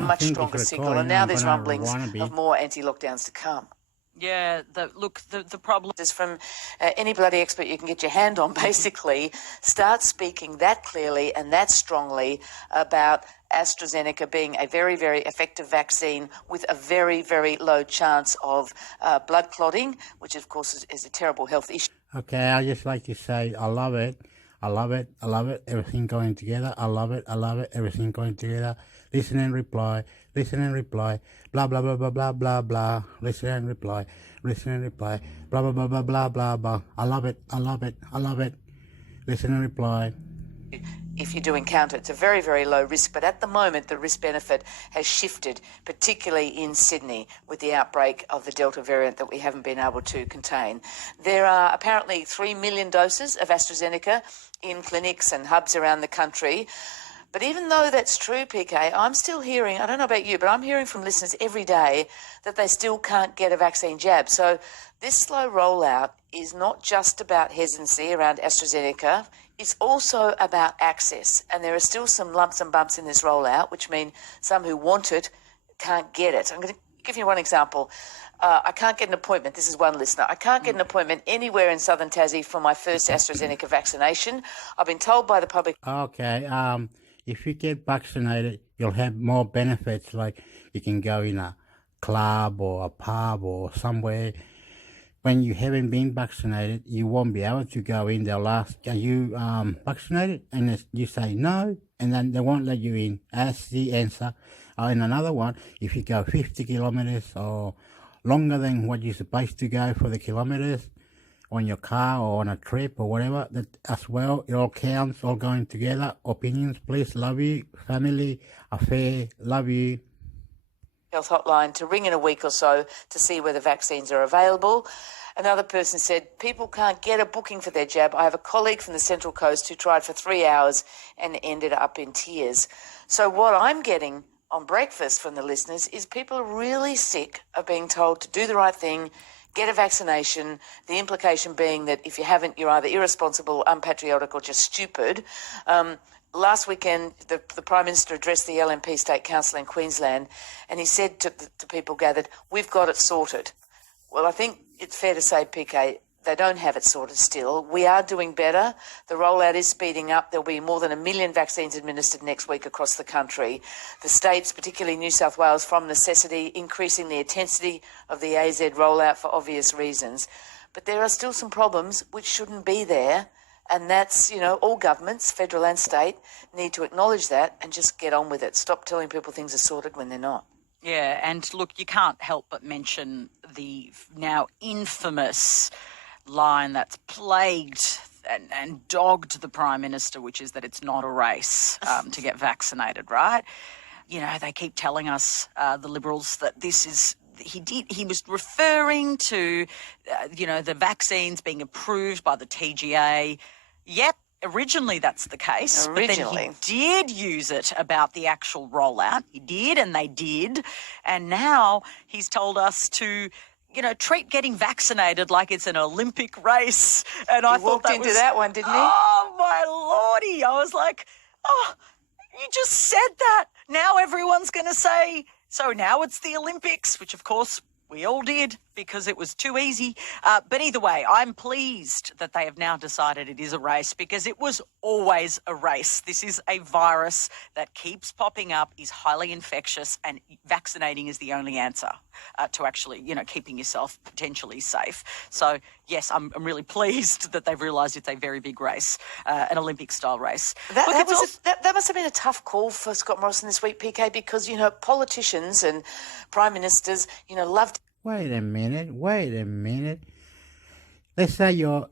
much stronger signal, and now there's rumblings of more anti-lockdowns to come. Yeah, the problem is from any bloody expert you can get your hand on, basically, start speaking that clearly and that strongly about AstraZeneca being a very, very effective vaccine with a very, very low chance of blood clotting, which, of course, is a terrible health issue. Okay, I just like to say I love it. I love it. I love it. Everything going together. I love it. I love it. Everything going together. Listen and reply. Listen and reply. Blah, blah, blah, blah, blah, blah, blah. Listen and reply. Listen and reply. Blah, blah, blah, blah, blah, blah, blah. I love it. I love it. I love it. Listen and reply. If you do encounter it, it's a very, very low risk, but at the moment the risk-benefit has shifted, particularly in Sydney with the outbreak of the Delta variant that we haven't been able to contain. There are apparently 3 million doses of AstraZeneca in clinics and hubs around the country. But even though that's true, PK, I'm still hearing, I don't know about you, but I'm hearing from listeners every day that they still can't get a vaccine jab. So this slow rollout is not just about hesitancy around AstraZeneca, it's also about access. And there are still some lumps and bumps in this rollout, which mean some who want it can't get it. I'm going to give you one example. I can't get an appointment. This is one listener. I can't get an appointment anywhere in Southern Tassie for my first AstraZeneca vaccination. I've been told by the public... Okay, if you get vaccinated, you'll have more benefits, like you can go in a club or a pub or somewhere. When you haven't been vaccinated, you won't be able to go in. They'll ask, are you vaccinated? And you say no, and then they won't let you in. That's the answer. And another one, if you go 50 kilometers or longer than what you're supposed to go for the kilometers on your car or on a trip or whatever, that as well, it all counts, all going together. Opinions, please, love you. Family, affair, love you. Health hotline to ring in a week or so to see whether vaccines are available. Another person said, people can't get a booking for their jab. I have a colleague from the Central Coast who tried for 3 hours and ended up in tears. So what I'm getting on breakfast from the listeners is people are really sick of being told to do the right thing, get a vaccination, the implication being that if you haven't, you're either irresponsible, unpatriotic or just stupid. Last weekend, the Prime Minister addressed the LNP State Council in Queensland, and he said to people gathered, we've got it sorted. Well, I think it's fair to say, PK, they don't have it sorted still. We are doing better. The rollout is speeding up. There'll be more than 1 million vaccines administered next week across the country. The states, particularly New South Wales, from necessity, increasing the intensity of the AZ rollout for obvious reasons. But there are still some problems which shouldn't be there. And that's, all governments, federal and state, need to acknowledge that and just get on with it. Stop telling people things are sorted when they're not. Yeah, and look, you can't help but mention the now infamous line that's plagued and dogged the Prime Minister, which is that it's not a race to get vaccinated, right? They keep telling us, the Liberals, that this is... He was referring to, the vaccines being approved by the TGA. Yep, originally that's the case. Originally. But then he did use it about the actual rollout. He did, and they did. And now he's told us to, treat getting vaccinated like it's an Olympic race. And I thought that was... that one, didn't he? Oh, my lordy. I was like, you just said that. Now everyone's going to say... So now it's the Olympics, which, of course, we all did because it was too easy. But either way, I'm pleased that they have now decided it is a race because it was always a race. This is a virus that keeps popping up, is highly infectious, and vaccinating is the only answer to actually, keeping yourself potentially safe. So, yes, I'm really pleased that they've realised it's a very big race, an Olympic-style race. That must have been a tough call for Scott Morrison this week, PK, because, politicians and prime ministers, loved... Wait a minute. Let's say you're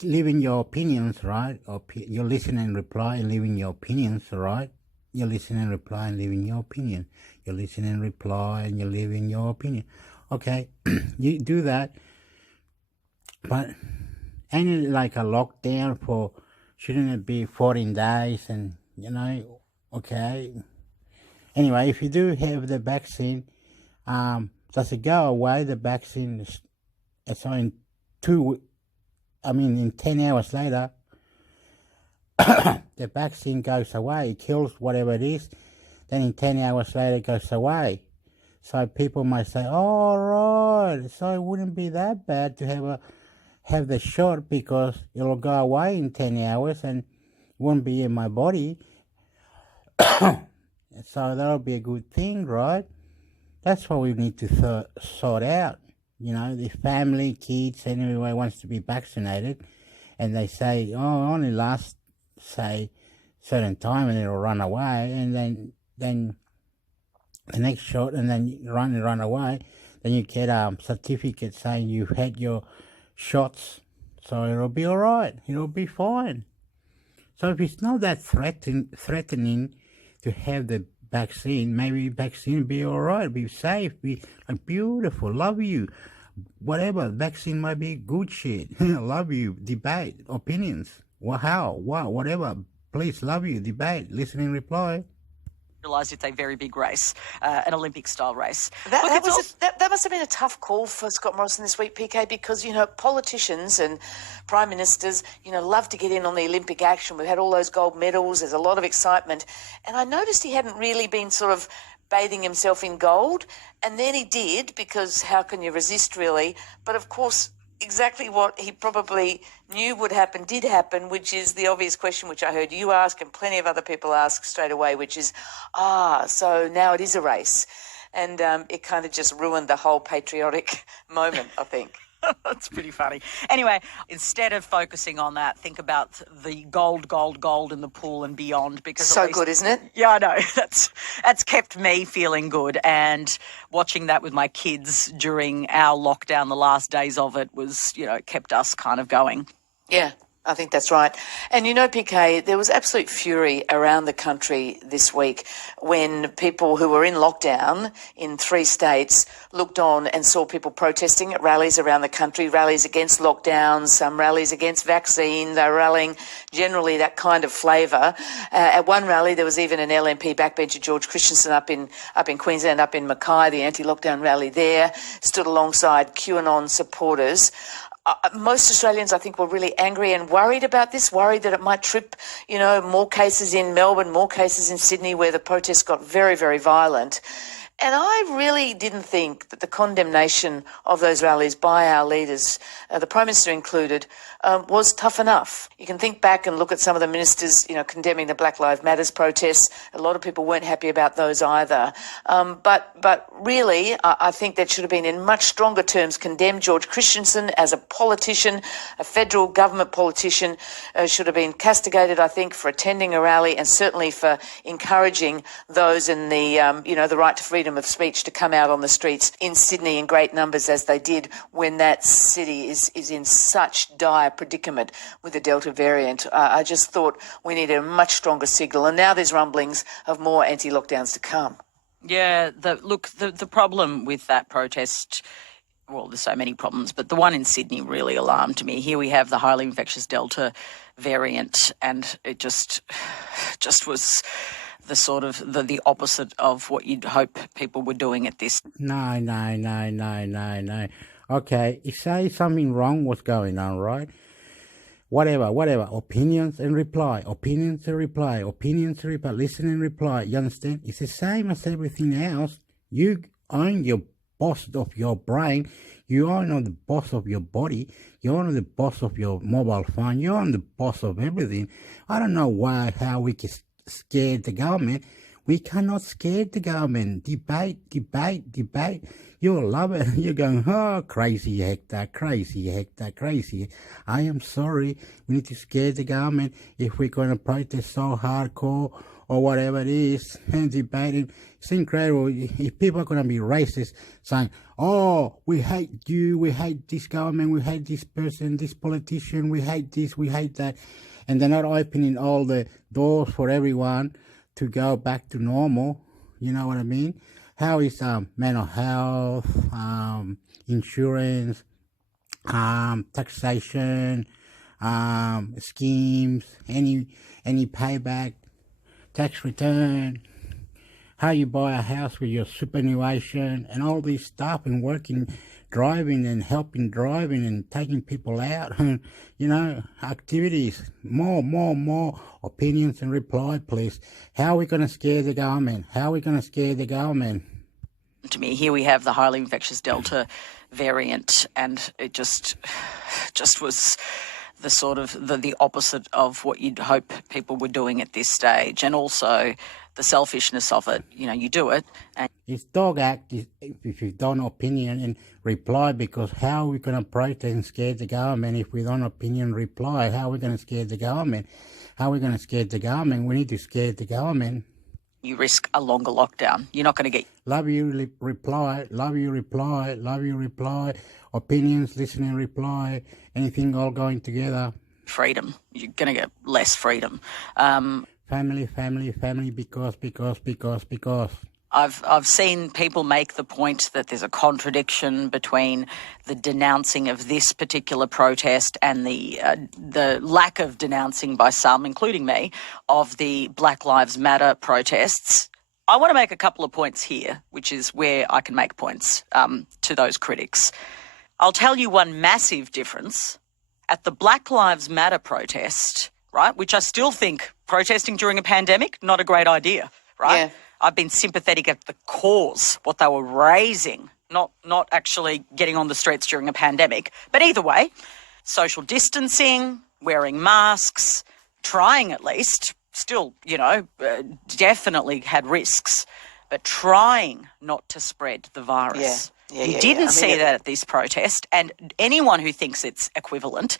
leaving your opinions, right? Or you're listening and reply and leaving your opinions, right? You listen and reply and leaving your opinion. You listen and reply and you're leaving your opinion. Okay, you do that. But ain't it like a lockdown for, shouldn't it be 14 days and, okay. Anyway, if you do have the vaccine, does it go away, the vaccine? It's in 10 hours later, the vaccine goes away. It kills whatever it is. then in 10 hours later it goes away. So people might say, oh, right, so it wouldn't be that bad to have the shot because it'll go away in 10 hours and it won't be in my body. So that'll be a good thing, right? That's what we need to sort out. You know, the family, kids, anyone wants to be vaccinated, and they say, oh, only lasts, say, certain time and it'll run away, and then the next shot, and then you run away, then you get a certificate saying you've had your shots, so it'll be all right. It'll be fine. So if it's not that threatening to have the vaccine, maybe vaccine be all right, be safe, be like beautiful, love you, whatever. Vaccine might be good shit. Love you, debate, opinions. Well, how, what, whatever. Please, love you, debate, listen and reply. Realised it's a very big race, an Olympic-style race. That must have been a tough call for Scott Morrison this week, PK, because, you know, politicians and prime ministers, you know, love to get in on the Olympic action. We've had all those gold medals. There's a lot of excitement. And I noticed he hadn't really been sort of bathing himself in gold. And then he did, because how can you resist, really? But, of course, exactly what he probably knew would happen did happen, which is the obvious question which I heard you ask and plenty of other people ask straight away, which is, so now it is a race. And it kind of just ruined the whole patriotic moment, I think. That's pretty funny. Anyway, instead of focusing on that, think about the gold in the pool and beyond. Because so good, isn't it? Yeah, I know. That's kept me feeling good. And watching that with my kids during our lockdown, the last days of it was, you know, kept us kind of going. Yeah. I think that's right. And, you know, PK, there was absolute fury around the country this week when people who were in lockdown in 3 states looked on and saw people protesting at rallies around the country, rallies against lockdowns, some rallies against vaccine. They were rallying generally that kind of flavour. At one rally, there was even an LNP backbencher, George Christensen, up in Queensland, up in Mackay, the anti-lockdown rally there, stood alongside QAnon supporters. Most Australians, I think, were really angry and worried about this, worried that it might trip, you know, more cases in Melbourne, more cases in Sydney, where the protests got very, very violent. And I really didn't think that the condemnation of those rallies by our leaders, the Prime Minister included, was tough enough. You can think back and look at some of the ministers, you know, condemning the Black Lives Matter protests. A lot of people weren't happy about those either. But really, I think that should have been in much stronger terms condemned. George Christensen, as a politician, a federal government politician, should have been castigated, I think, for attending a rally and certainly for encouraging those in the, you know, the right to freedom of speech to come out on the streets in Sydney in great numbers as they did when that city is in such dire predicament with the Delta variant. I just thought we needed a much stronger signal, and now there's rumblings of more anti-lockdowns to come. Yeah, the problem with that protest, well, there's so many problems, but the one in Sydney really alarmed me. Here we have the highly infectious Delta variant, and it just was the sort of the opposite of what you'd hope people were doing at this. No. Okay, you say something wrong was going on, right? Whatever. Opinions and reply. Listen and reply. You understand? It's the same as everything else. You own your boss of your brain. You own the boss of your body. You own the boss of your mobile phone. You own the boss of everything. I don't know how we can scare the government. We cannot scare the government. Debate. You'll love it. You're going, oh, crazy Hector. I am sorry. We need to scare the government if we're going to protest so hardcore or whatever it is and debating. It's incredible. If people are going to be racist, saying, oh, we hate you, we hate this government, we hate this person, this politician, we hate this, we hate that, and they're not opening all the doors for everyone to go back to normal, you know what I mean? How is mental health, insurance, taxation, schemes, any payback, tax return, how you buy a house with your superannuation and all this stuff, and working, driving and helping driving and taking people out, and, activities. More opinions and reply, please. How are we going to scare the government? How are we going to scare the government? To me, here we have the highly infectious Delta variant, and it just was the sort of the opposite of what you'd hope people were doing at this stage, and also the selfishness of it. You do it. And it's dog act if you don't opinion and reply, because how are we going to protest and scare the government if we don't opinion and reply? How are we going to scare the government? How are we going to scare the government? We need to scare the government. You risk a longer lockdown. You're not going to get... Love you, reply. Love you, reply. Love you, reply. Opinions, listen and reply. Anything all going together. Freedom. You're going to get less freedom. Family, because. I've seen people make the point that there's a contradiction between the denouncing of this particular protest and the lack of denouncing by some, including me, of the Black Lives Matter protests. I want to make a couple of points here, which is where I can make points to those critics. I'll tell you one massive difference. At the Black Lives Matter protest, right, which I still think protesting during a pandemic, not a great idea, right? Yeah. I've been sympathetic at the cause, what they were raising, not actually getting on the streets during a pandemic. But either way, social distancing, wearing masks, trying at least, still, definitely had risks, but trying not to spread the virus. You didn't see that at this protest, and anyone who thinks it's equivalent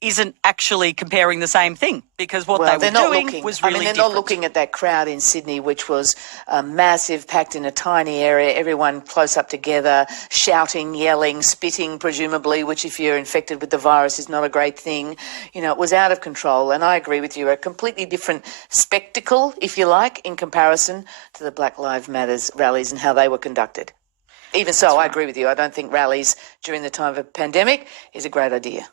isn't actually comparing the same thing, because what they were doing was really they're different. not looking at that crowd in Sydney, which was massive, packed in a tiny area, everyone close up together, shouting, yelling, spitting, presumably, which if you're infected with the virus is not a great thing. It was out of control, and I agree with you, a completely different spectacle, if you like, in comparison to the Black Lives Matter rallies and how they were conducted. Even so, I agree with you. I don't think rallies during the time of a pandemic is a great idea.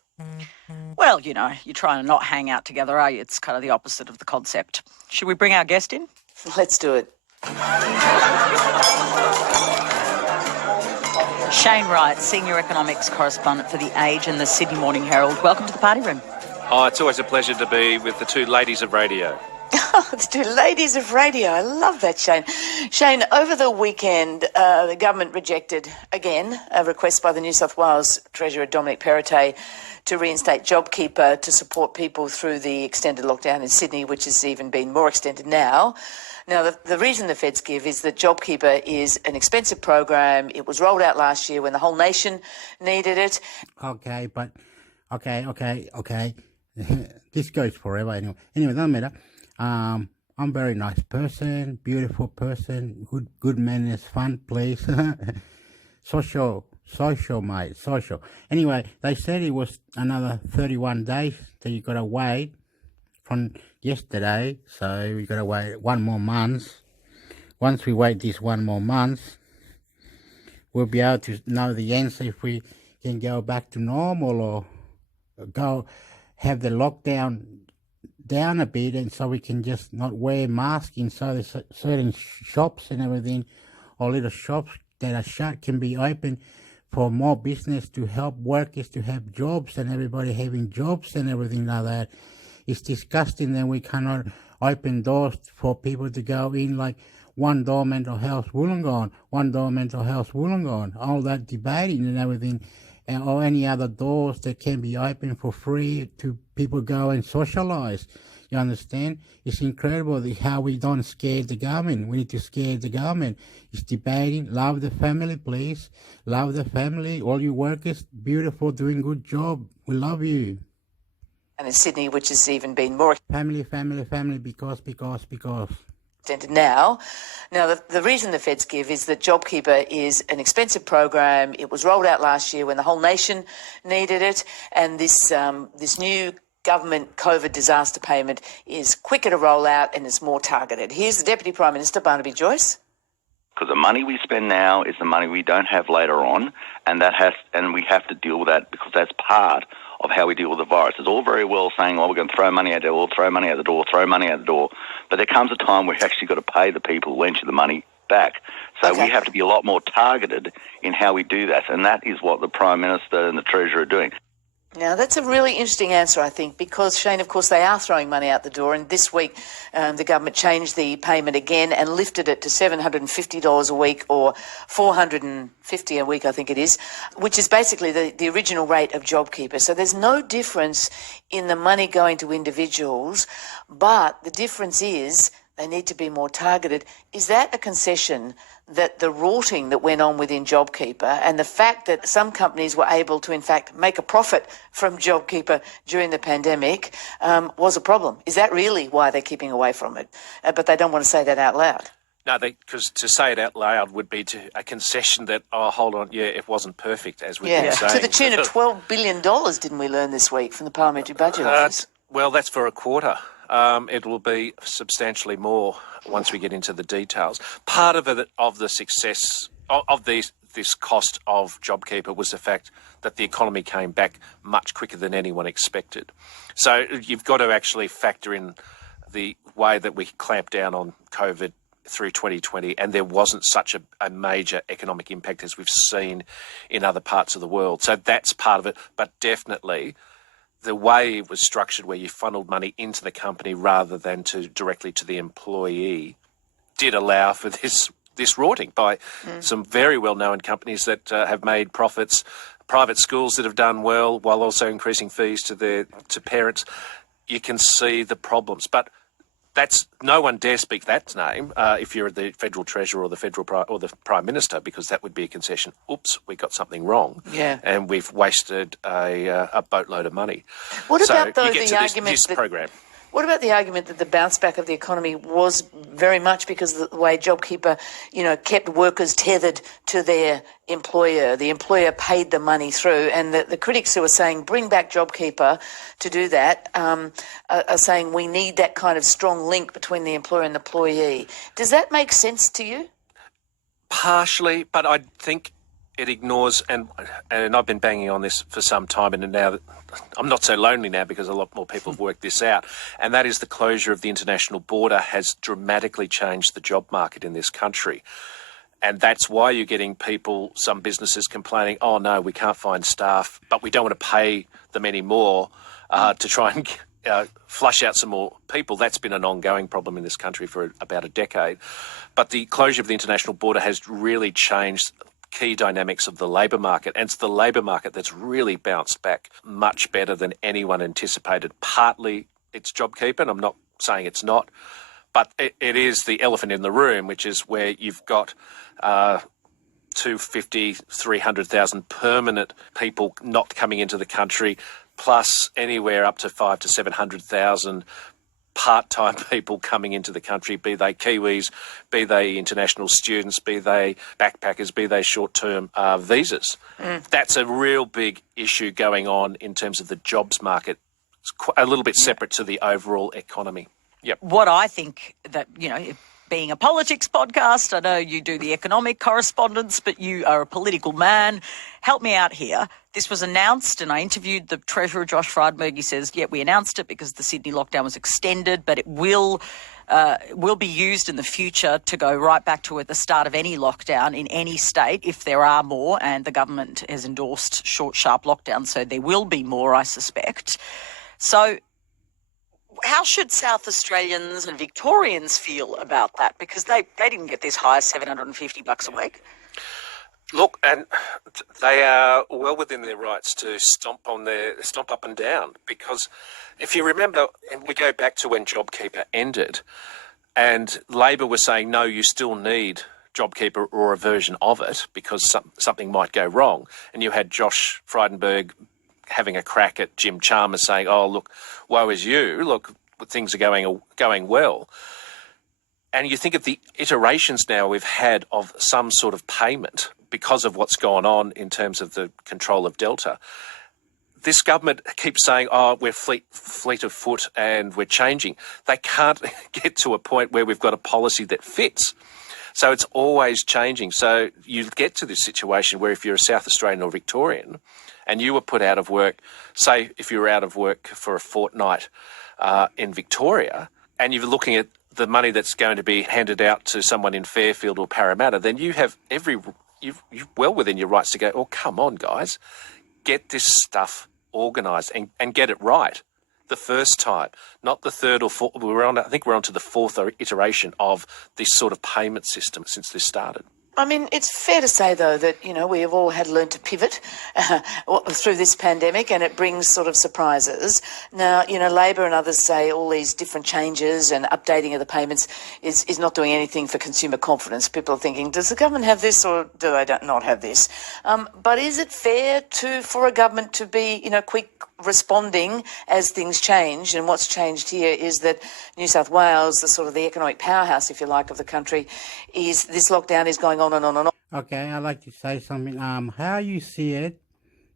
Well, you're trying to not hang out together, are you? It's kind of the opposite of the concept. Should we bring our guest in? Let's do it. Shane Wright, Senior Economics Correspondent for The Age and the Sydney Morning Herald. Welcome to the party room. Oh, it's always a pleasure to be with the two ladies of radio. The two ladies of radio. I love that, Shane. Shane, over the weekend, the government rejected, again, a request by the New South Wales Treasurer Dominic Perrottet to reinstate JobKeeper to support people through the extended lockdown in Sydney, which has even been more extended now. Now, the reason the feds give is that JobKeeper is an expensive program. It was rolled out last year when the whole nation needed it. Okay. This goes forever anyway. Anyway, doesn't matter. I'm a very nice person, beautiful person, good manners, fun place, social, mate, social. Anyway, they said it was another 31 days that you got to wait from yesterday, so we got to wait one more month. Once we wait this one more month, we'll be able to know the answer if we can go back to normal or go have the lockdown down a bit, and so we can just not wear masks in certain shops and everything, or little shops that are shut can be open for more business to help workers to have jobs and everybody having jobs and everything like that. It's disgusting that we cannot open doors for people to go in, like one door mental health Wollongong, one door mental health Wollongong, all that debating and everything, or any other doors that can be open for free to people go and socialise. You understand? It's incredible how we don't scare the government. We need to scare the government. It's debating. Love the family, please. Love the family. All you workers, beautiful, doing good job. We love you. And in Sydney, which has even been more Family, because. extended now. Now, the reason the feds give is that JobKeeper is an expensive program. It was rolled out last year when the whole nation needed it, and this new government COVID disaster payment is quicker to roll out and is more targeted. Here's the Deputy Prime Minister, Barnaby Joyce. Because the money we spend now is the money we don't have later on, and we have to deal with that because that's part of how we deal with the virus. It's all very well saying, we're going to throw money out the door, throw money out the door, throw money out the door. But there comes a time where you actually got to pay the people who lent you the money back. So we have to be a lot more targeted in how we do that. And that is what the Prime Minister and the Treasurer are doing. Now, that's a really interesting answer, I think, because, Shane, of course, they are throwing money out the door. And this week, the government changed the payment again and lifted it to $750 a week or $450 a week, I think it is, which is basically the original rate of JobKeeper. So there's no difference in the money going to individuals, but the difference is they need to be more targeted. Is that a concession that the rorting that went on within JobKeeper and the fact that some companies were able to, in fact, make a profit from JobKeeper during the pandemic was a problem? Is that really why they're keeping away from it? But they don't want to say that out loud. No, because to say it out loud would be a concession that, hold on, it wasn't perfect, as we've been saying. To the tune of $12 billion, didn't we learn this week from the Parliamentary Budget Office? Well, that's for a quarter. It will be substantially more once we get into the details. Part of the success of this cost of JobKeeper was the fact that the economy came back much quicker than anyone expected. So you've got to actually factor in the way that we clamped down on COVID through 2020, and there wasn't such a major economic impact as we've seen in other parts of the world. So that's part of it, but definitely the way it was structured, where you funneled money into the company rather than directly to the employee, did allow for this rorting by some very well-known companies that have made profits, private schools that have done well while also increasing fees to parents. You can see the problems, but no one dare speak that name if you're the Federal Treasurer or the Prime Minister, because that would be a concession. Oops, we got something wrong, and we've wasted a boatload of money. What about the argument program? What about the argument that the bounce back of the economy was very much because of the way JobKeeper, kept workers tethered to their employer? The employer paid the money through, and the critics who are saying bring back JobKeeper to do that are saying we need that kind of strong link between the employer and the employee. Does that make sense to you? Partially, but I think it ignores, and I've been banging on this for some time, and now I'm not so lonely now because a lot more people have worked this out, and that is the closure of the international border has dramatically changed the job market in this country. And that's why you're getting some businesses complaining, oh no, we can't find staff, but we don't want to pay them anymore to try and flush out some more people. That's been an ongoing problem in this country for about a decade. But the closure of the international border has really changed key dynamics of the labour market, and it's the labour market that's really bounced back much better than anyone anticipated. Partly it's JobKeeper, and I'm not saying it's not, but it is the elephant in the room, which is where you've got 250,000, 300,000 permanent people not coming into the country, plus anywhere up to 500,000 to 700,000 part-time people coming into the country, be they Kiwis, be they international students, be they backpackers, be they short-term visas. That's a real big issue going on in terms of the jobs market. It's a little bit separate to the overall economy. Yep. What I think that, being a politics podcast, I know you do the economic correspondence, but you are a political man. Help me out here. This was announced, and I interviewed the Treasurer, Josh Frydenberg. He says, we announced it because the Sydney lockdown was extended, but it will be used in the future to go right back to at the start of any lockdown in any state if there are more, and the government has endorsed short, sharp lockdowns, so there will be more, I suspect. So how should South Australians and Victorians feel about that? Because they didn't get this high as $750 a week. Look, and they are well within their rights to stomp up and down, because if you remember, and we go back to when JobKeeper ended, and Labor was saying, no, you still need JobKeeper or a version of it because something might go wrong, and you had Josh Frydenberg having a crack at Jim Chalmers saying, oh, look, woe is you, look, things are going well. And you think of the iterations now we've had of some sort of payment because of what's gone on in terms of the control of Delta. This government keeps saying, oh, we're fleet of foot and we're changing. They can't get to a point where we've got a policy that fits. So it's always changing. So you get to this situation where if you're a South Australian or Victorian and you were put out of work, say if you were out of work for a fortnight in Victoria, and you're looking at the money that's going to be handed out to someone in Fairfield or Parramatta, then you have you're well within your rights to go, oh, come on, guys, get this stuff organised and get it right the first time, not the third or fourth. I think we're on to the fourth iteration of this sort of payment system since this started. I mean, it's fair to say, though, that, we have all had learned to pivot through this pandemic, and it brings sort of surprises. Now, Labor and others say all these different changes and updating of the payments is not doing anything for consumer confidence. People are thinking, does the government have this or do they not have this? But is it fair for a government to be, quick responding as things change? And what's changed here is that New South Wales, the economic powerhouse, if you like, of the country, is this lockdown is going on and on and on. Okay, I'd like to say something. How you see it,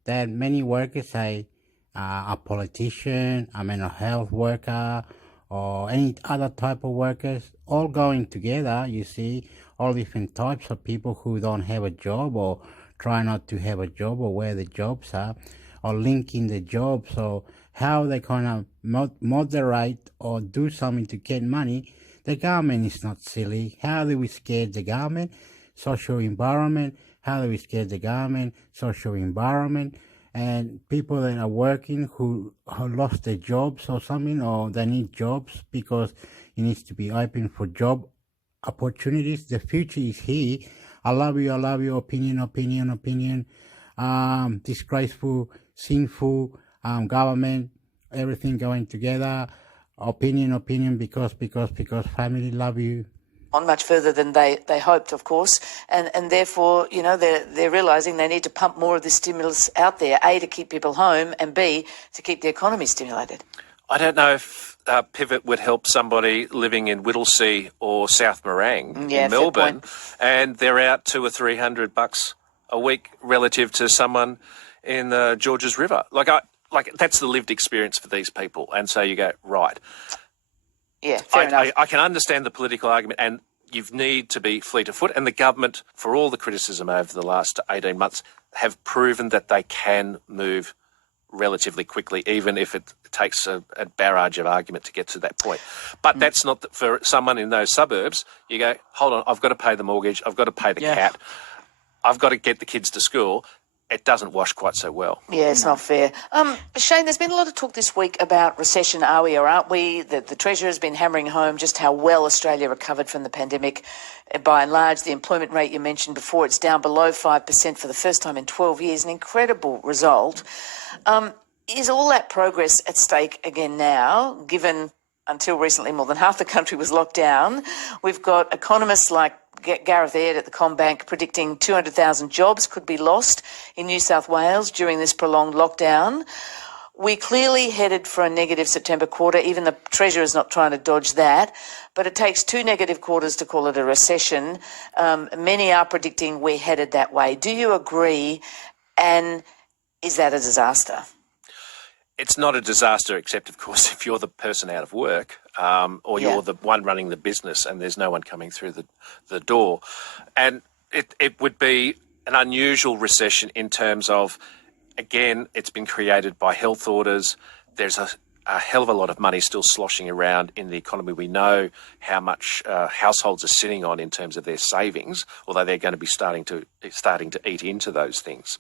that many workers say a politician, a mental health worker, or any other type of workers, all going together, you see, all different types of people who don't have a job or try not to have a job or where the jobs are, or linking the jobs, or how they kind of moderate or do something to get money. The government is not silly. How do we scare the government? Social environment. How do we scare the government? Social environment. And people that are working who lost their jobs or something, or they need jobs because it needs to be open for job opportunities. The future is here. I love you, opinion. Disgraceful, sinful, government, everything going together. Opinion, because family love you. On much further than they hoped, of course, and therefore, they're realising they need to pump more of this stimulus out there, A, to keep people home, and B, to keep the economy stimulated. I don't know if Pivot would help somebody living in Whittlesea or South Morang in Melbourne, and they're out $200 or $300 a week relative to someone in the Georges River. Like that's the lived experience for these people, and so you go, right. Yeah, fair enough. I can understand the political argument, and you need to be fleet of foot. And the government, for all the criticism over the last 18 months, have proven that they can move relatively quickly, even if it takes a barrage of argument to get to that point. But that's not for someone in those suburbs. You go, hold on, I've got to pay the mortgage, I've got to pay the cat, I've got to get the kids to school. It doesn't wash quite so well. Yeah, it's not fair. Shane, there's been a lot of talk this week about recession. Are we or aren't we? The Treasurer has been hammering home just how well Australia recovered from the pandemic. By and large, the employment rate you mentioned before, it's down below 5% for the first time in 12 years, an incredible result. Is all that progress at stake again now, given until recently more than half the country was locked down? We've got economists like Gareth Aird at the CommBank predicting 200,000 jobs could be lost in New South Wales during this prolonged lockdown. We clearly headed for a negative September quarter. Even the Treasurer is not trying to dodge that. But it takes 2 negative quarters to call it a recession. Many are predicting we're headed that way. Do you agree? And is that a disaster? It's not a disaster, except, of course, if you're the person out of work or you're the one running the business and there's no one coming through the door. And it would be an unusual recession in terms of, again, it's been created by health orders. There's a hell of a lot of money still sloshing around in the economy. We know how much households are sitting on in terms of their savings, although they're going to be starting to eat into those things.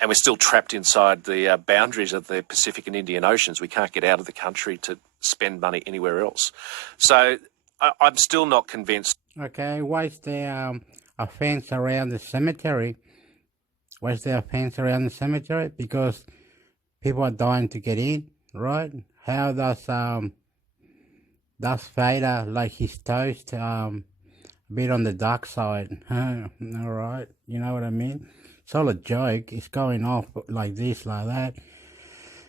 And we're still trapped inside the boundaries of the Pacific and Indian Oceans. We can't get out of the country to spend money anywhere else. So I'm still not convinced. Okay, why is there a fence around the cemetery? Why is there a fence around the cemetery? Because people are dying to get in, right? How does Vader like his toast a bit on the dark side? All right, you know what I mean? It's all a joke. It's going off like this, like that.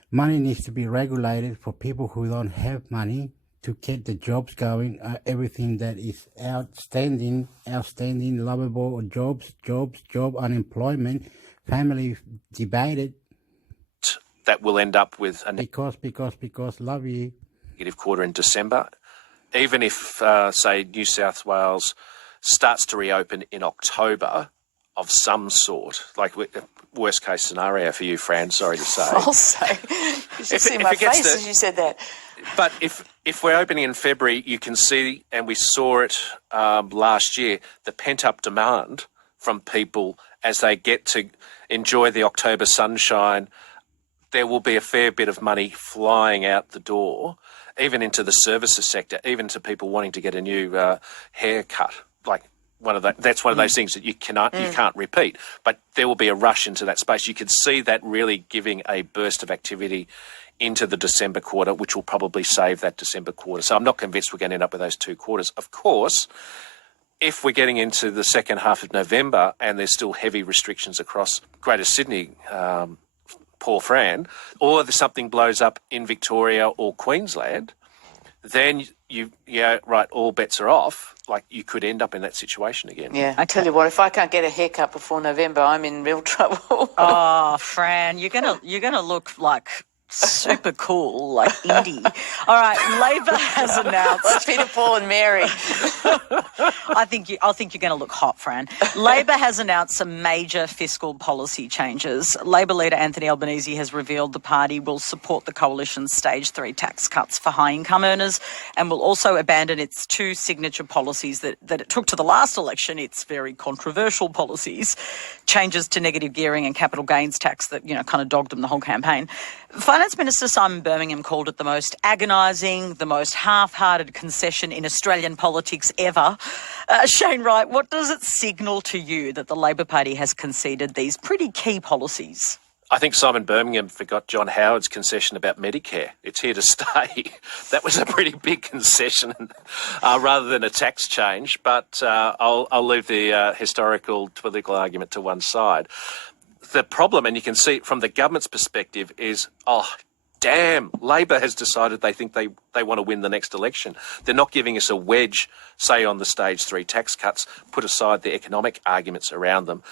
Money needs to be regulated for people who don't have money to get the jobs going. Everything that is outstanding, lovable job, unemployment, family debated. That will end up with a because love you. Negative quarter in December. Even if, say, New South Wales starts to reopen in October of some sort, like worst case scenario for you, Fran, sorry to say. I'll say. You should see my face as you said that. But if we're opening in February, you can see, and we saw it last year, the pent-up demand from people as they get to enjoy the October sunshine. There will be a fair bit of money flying out the door, even into the services sector, even to people wanting to get a new haircut. Like that's one of those things that you can't repeat. But there will be a rush into that space. You could see that really giving a burst of activity into the December quarter, which will probably save that December quarter. So I'm not convinced we're going to end up with those 2 quarters. Of course, if we're getting into the second half of November and there's still heavy restrictions across Greater Sydney, poor Fran, or something blows up in Victoria or Queensland, then all bets are off. Like, you could end up in that situation again. Yeah, I tell you what, if I can't get a haircut before November, I'm in real trouble. Oh, Fran, you're gonna look like super cool, like indie. All right, Labor has announced. Peter, Paul, and Mary. I think you're going to look hot, Fran. Labor has announced some major fiscal policy changes. Labor leader Anthony Albanese has revealed the party will support the coalition's stage 3 tax cuts for high-income earners and will also abandon its 2 signature policies that it took to the last election, its very controversial policies, changes to negative gearing and capital gains tax that, kind of dogged them the whole campaign. Finance Minister Simon Birmingham called it the most agonising, the most half-hearted concession in Australian politics ever. Shane Wright, what does it signal to you that the Labor Party has conceded these pretty key policies? I think Simon Birmingham forgot John Howard's concession about Medicare. It's here to stay. That was a pretty big concession rather than a tax change, but I'll leave the historical political argument to one side. The problem, and you can see it from the government's perspective, is, damn, Labor has decided they think they want to win the next election. They're not giving us a wedge, say, on the stage 3 tax cuts, put aside the economic arguments around them.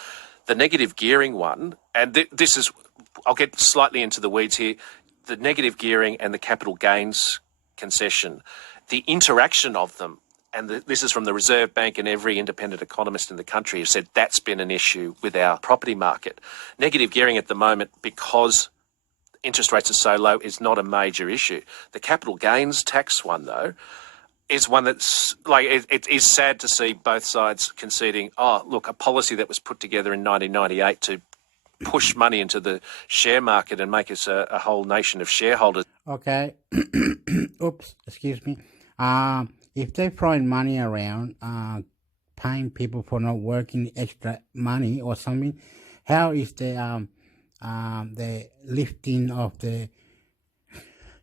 The negative gearing one, and this is, I'll get slightly into the weeds here, the negative gearing and the capital gains concession, the interaction of them, and this is from the Reserve Bank and every independent economist in the country, have said that's been an issue with our property market. Negative gearing at the moment, because interest rates are so low, is not a major issue. The capital gains tax one, though, is one that's, like, it is sad to see both sides conceding, a policy that was put together in 1998 to push money into the share market and make us a whole nation of shareholders. Okay. Oops, excuse me. If they're throwing money around, paying people for not working extra money or something, how is the lifting of the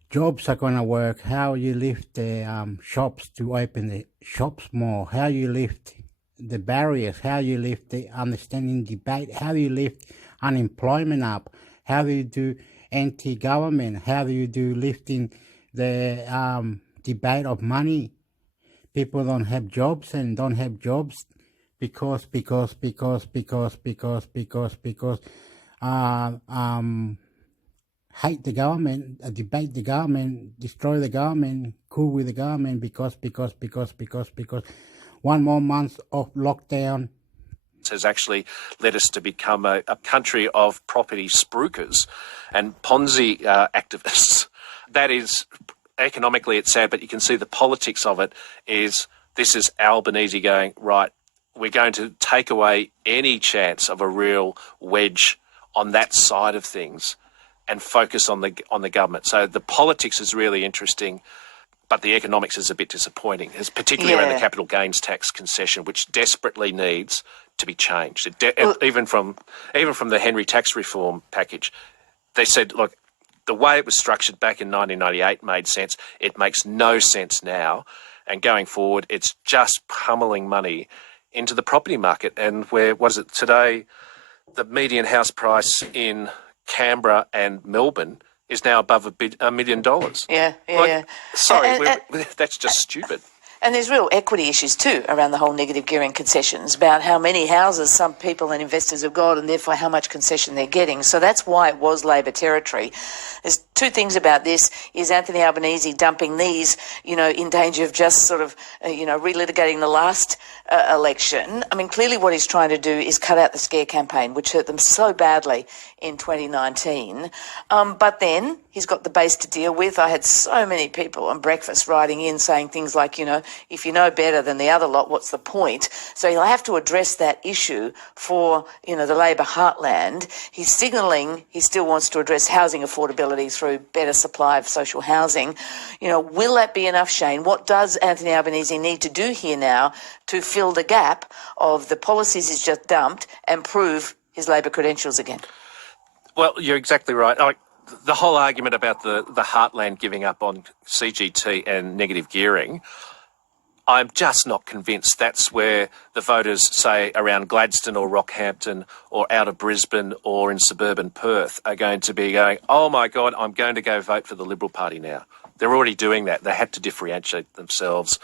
jobs are going to work? How you lift the shops to open the shops more? How you lift the barriers? How you lift the understanding debate? How do you lift unemployment up? How do you do anti-government? How do you do lifting the debate of money? People don't have jobs and don't have jobs because hate the government, debate the government, destroy the government, cool with the government because one more month of lockdown has actually led us to become a country of property spruikers and Ponzi activists. That is, economically it's sad, but you can see the politics of it is, this is Albanese going, right, we're going to take away any chance of a real wedge on that side of things and focus on the government. So the politics is really interesting, but the economics is a bit disappointing, particularly around the capital gains tax concession, which desperately needs to be changed. Even from the Henry tax reform package, they said, look, the way it was structured back in 1998 made sense. It makes no sense now. And going forward, it's just pummeling money into the property market. And today, the median house price in Canberra and Melbourne is now above $1 million. Yeah. Sorry, that's just stupid. And there's real equity issues too around the whole negative gearing concessions, about how many houses some people and investors have got and therefore how much concession they're getting. So that's why it was Labor territory. There's two things about this. Is Anthony Albanese dumping these, in danger of just sort of, relitigating the last election. I mean, clearly what he's trying to do is cut out the scare campaign, which hurt them so badly in 2019. But then he's got the base to deal with. I had so many people on breakfast writing in saying things like, if you know better than the other lot, what's the point? So he'll have to address that issue for, the Labor heartland. He's signalling he still wants to address housing affordability through better supply of social housing. Will that be enough, Shane? What does Anthony Albanese need to do here now to fill the gap of the policies he's just dumped and prove his Labor credentials again? Well, you're exactly right. The whole argument about the heartland giving up on CGT and negative gearing, I'm just not convinced that's where the voters, say, around Gladstone or Rockhampton or out of Brisbane or in suburban Perth are going to be going, oh, my God, I'm going to go vote for the Liberal Party now. They're already doing that. They had to differentiate themselves.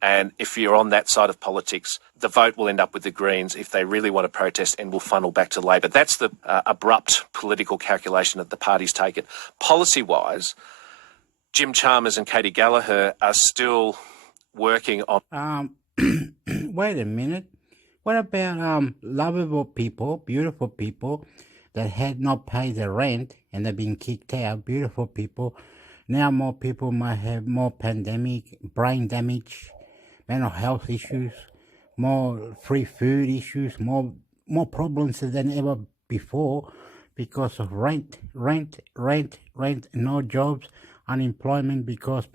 And if you're on that side of politics, the vote will end up with the Greens if they really want to protest and will funnel back to Labor. That's the abrupt political calculation that the party's taken. Policy-wise, Jim Chalmers and Katie Gallagher are still working on... Wait a minute. What about lovable people, beautiful people that had not paid the rent and they've been kicked out, beautiful people? Now more people might have more pandemic, brain damage, mental health issues, more free food issues, more problems than ever before because of rent, no jobs, unemployment because,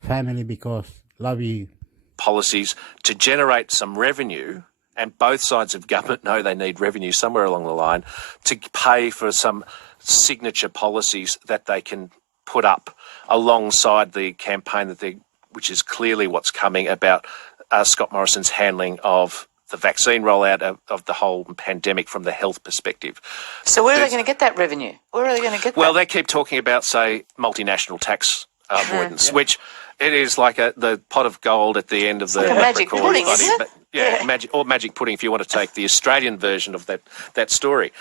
family because, love you. Policies to generate some revenue, and both sides of government know they need revenue somewhere along the line to pay for some signature policies that they can put up alongside the campaign which is clearly what's coming about Scott Morrison's handling of the vaccine rollout of the whole pandemic from the health perspective. So where are they going to get that revenue? Where are they going to get that? Well, they keep talking about, say, multinational tax avoidance, which it is like the pot of gold at the end of the like a magic pudding, isn't it? Yeah, magic pudding if you want to take the Australian version of that story.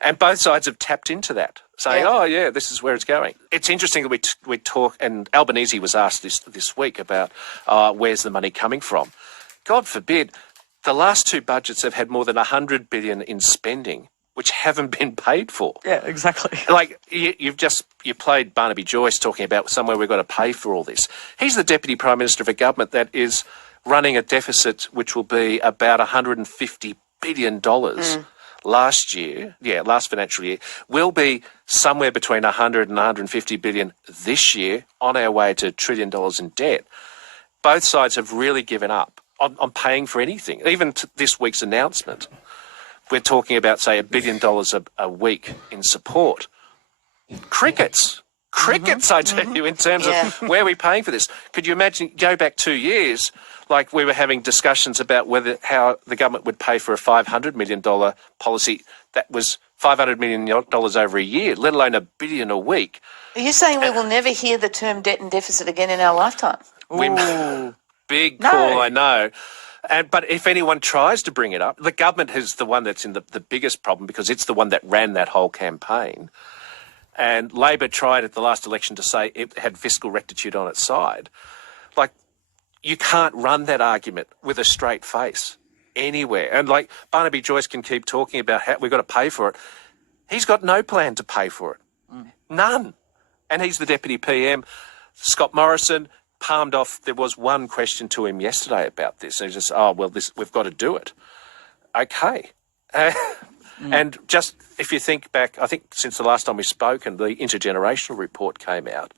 And both sides have tapped into that, saying, oh, yeah, this is where it's going. It's interesting that we talk, and Albanese was asked this week about where's the money coming from. God forbid, the last two budgets have had more than $100 billion in spending, which haven't been paid for. Yeah, exactly. Like, you played Barnaby Joyce talking about somewhere we've got to pay for all this. He's the Deputy Prime Minister of a government that is running a deficit which will be about $150 billion last financial year, will be somewhere between 100 and 150 billion this year, on our way to $1 trillion in debt. Both sides have really given up on paying for anything. Even this week's announcement, we're talking about, say, $1 billion a week in support. Crickets, I tell you, in terms of where we're paying for this. Could you imagine, go back 2 years, like we were having discussions about how the government would pay for a $500 million policy that was $500 million over a year, let alone $1 billion a week. Are you saying we will never hear the term debt and deficit again in our lifetime? Big call, I know. But if anyone tries to bring it up, the government is the one that's in the biggest problem because it's the one that ran that whole campaign. And Labor tried at the last election to say it had fiscal rectitude on its side. Like, you can't run that argument with a straight face anywhere. And like Barnaby Joyce can keep talking about how we've got to pay for it. He's got no plan to pay for it. None. And he's the Deputy PM. Scott Morrison palmed off. There was one question to him yesterday about this. And he just, we've got to do it. Okay. And just if you think back, I think since the last time we spoke and the intergenerational report came out,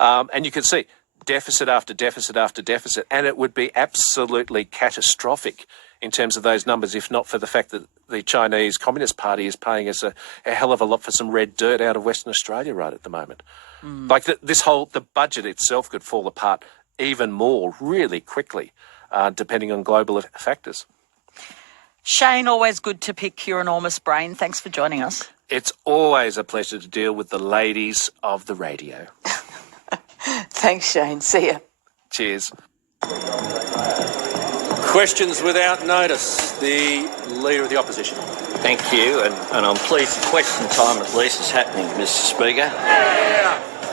and you can see deficit after deficit after deficit, and it would be absolutely catastrophic in terms of those numbers if not for the fact that the Chinese Communist Party is paying us a hell of a lot for some red dirt out of Western Australia right at the moment. Like the budget itself could fall apart even more really quickly, depending on global factors. Shane, always good to pick your enormous brain. Thanks for joining us. It's always a pleasure to deal with the ladies of the radio. Thanks, Shane. See ya. Cheers. Questions without notice. The Leader of the Opposition. Thank you, and I'm pleased the question time at least is happening, Mr. Speaker.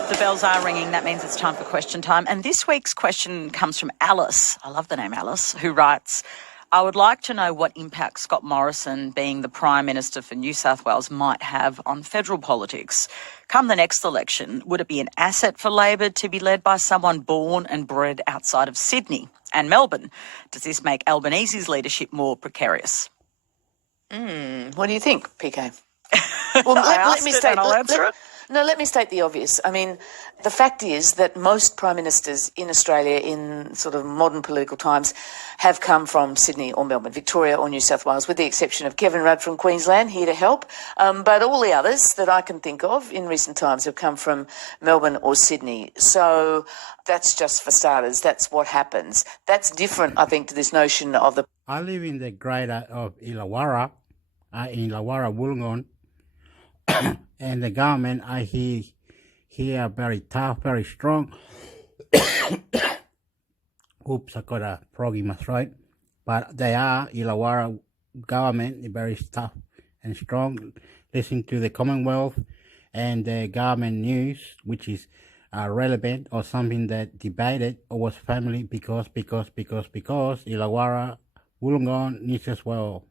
The bells are ringing. That means it's time for question time. And this week's question comes from Alice. I love the name Alice, who writes, I would like to know what impact Scott Morrison, being the Prime Minister for New South Wales, might have on federal politics. Come the next election, would it be an asset for Labor to be led by someone born and bred outside of Sydney and Melbourne? Does this make Albanese's leadership more precarious? What do you think, PK? Well, let me state. I'll answer it. No, let me state the obvious. I mean, the fact is that most prime ministers in Australia in sort of modern political times have come from Sydney or Melbourne, Victoria or New South Wales, with the exception of Kevin Rudd from Queensland, here to help. But all the others that I can think of in recent times have come from Melbourne or Sydney. So that's just for starters. That's what happens. That's different, I think, to this notion of the... I live in the greater of Illawarra, in Illawarra, Wollongong. And the government, I hear are very tough, very strong. Oops, I got a frog in my throat. But they are, Illawarra government, very tough and strong. Listen to the Commonwealth and the government news, which is relevant or something that debated or was family because Illawarra, Wollongong, New South Wales.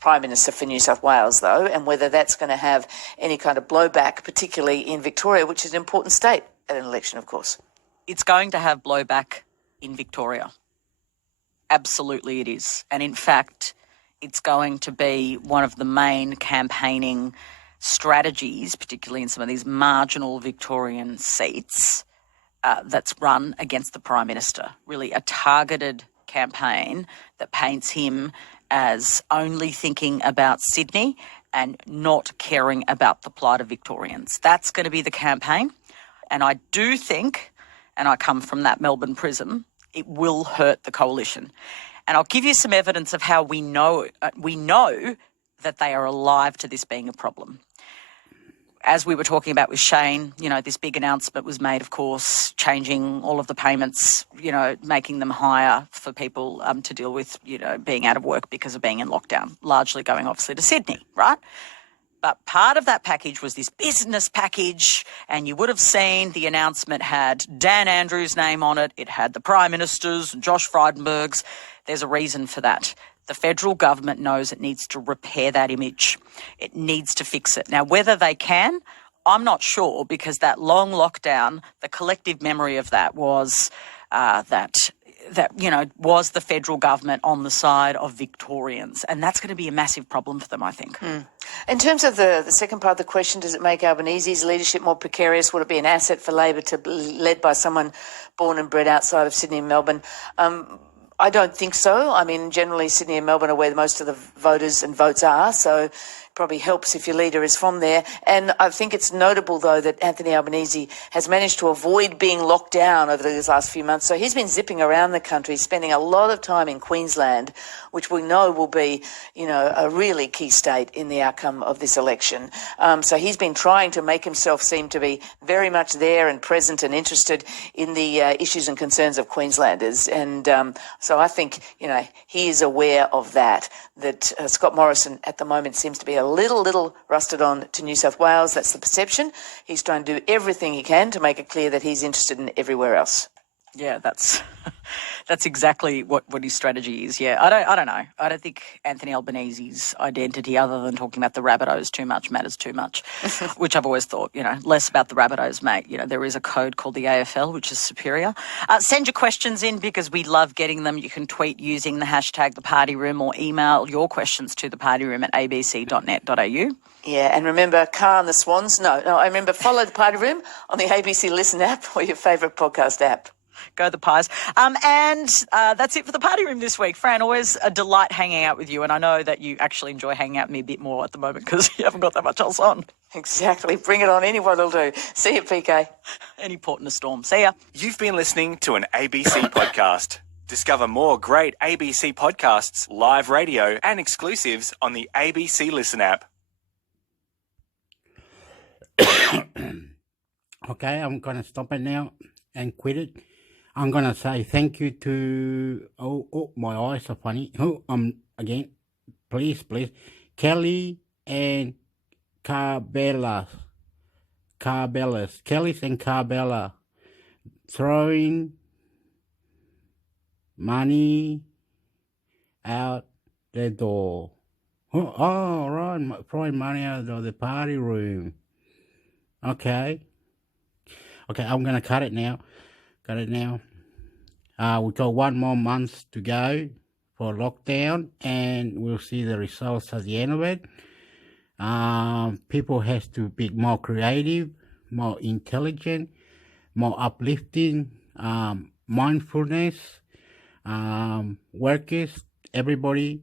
Prime Minister for New South Wales, though, and whether that's going to have any kind of blowback, particularly in Victoria, which is an important state at an election, of course. It's going to have blowback in Victoria. Absolutely it is. And in fact, it's going to be one of the main campaigning strategies, particularly in some of these marginal Victorian seats, that's run against the Prime Minister. Really a targeted campaign that paints him as only thinking about Sydney and not caring about the plight of Victorians. That's going to be the campaign. And I do think, and I come from that Melbourne prism, it will hurt the coalition. And I'll give you some evidence of how we know that they are alive to this being a problem. As we were talking about with Shane, you know, this big announcement was made, of course, changing all of the payments, you know, making them higher for people to deal with, you know, being out of work because of being in lockdown, largely going obviously to Sydney, right? But part of that package was this business package, and you would have seen the announcement had Dan Andrews' name on it. It had the Prime Minister's and Josh Frydenberg's. There's a reason for that. The federal government knows it needs to repair that image. It needs to fix it. Now, whether they can, I'm not sure, because that long lockdown, the collective memory of that was that you know, was the federal government on the side of Victorians. And that's going to be a massive problem for them, I think. In terms of the second part of the question, does it make Albanese's leadership more precarious? Would it be an asset for Labor to be led by someone born and bred outside of Sydney and Melbourne? I don't think so. I mean, generally Sydney and Melbourne are where most of the voters and votes are, so it probably helps if your leader is from there. And I think it's notable, though, that Anthony Albanese has managed to avoid being locked down over these last few months. So he's been zipping around the country, spending a lot of time in Queensland, which we know will be, you know, a really key state in the outcome of this election. So he's been trying to make himself seem to be very much there and present and interested in the issues and concerns of Queenslanders. And so I think, you know, he is aware of that Scott Morrison at the moment seems to be a little rusted on to New South Wales. That's the perception. He's trying to do everything he can to make it clear that he's interested in everywhere else. Yeah, that's exactly what his strategy is. Yeah, I don't know. I don't think Anthony Albanese's identity, other than talking about the Rabbitohs too much, matters too much, which I've always thought, you know, less about the Rabbitohs, mate. You know, there is a code called the AFL, which is superior. Send your questions in because we love getting them. You can tweet using the hashtag #ThePartyRoom or email your questions to thepartyroom@abc.net.au. Yeah, and remember, Car and the Swans. No, I remember follow the Party Room on the ABC Listen app or your favourite podcast app. Go the Pies. And that's it for the Party Room this week. Fran, always a delight hanging out with you. And I know that you actually enjoy hanging out with me a bit more at the moment because you haven't got that much else on. Exactly. Bring it on. Anyone will do. See you, PK. Any port in a storm. See ya. You've been listening to an ABC podcast. Discover more great ABC podcasts, live radio and exclusives on the ABC Listen app. Okay, I'm going to stop it now and quit it. I'm going to say thank you to, my eyes are funny. Again, please, Kelly and Cabela. Kellys and Carbella, throwing money out the door. Oh, right, throwing money out of the party room. Okay, I'm gonna cut it now. We got 1 more month to go for lockdown, and we'll see the results at the end of it. People has to be more creative, more intelligent, more uplifting, mindfulness, workers, everybody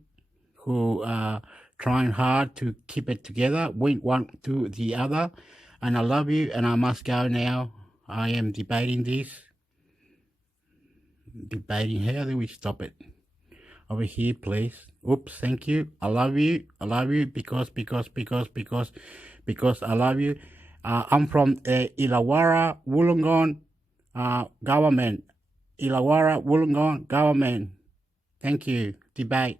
who are trying hard to keep it together, win one to the other. And I love you, and I must go now. I am debating this. How do we stop it? Over here, please. Oops, thank you. I love you because I love you. I'm from Illawarra Wollongong government. Illawarra Wollongong government. Thank you. Debate.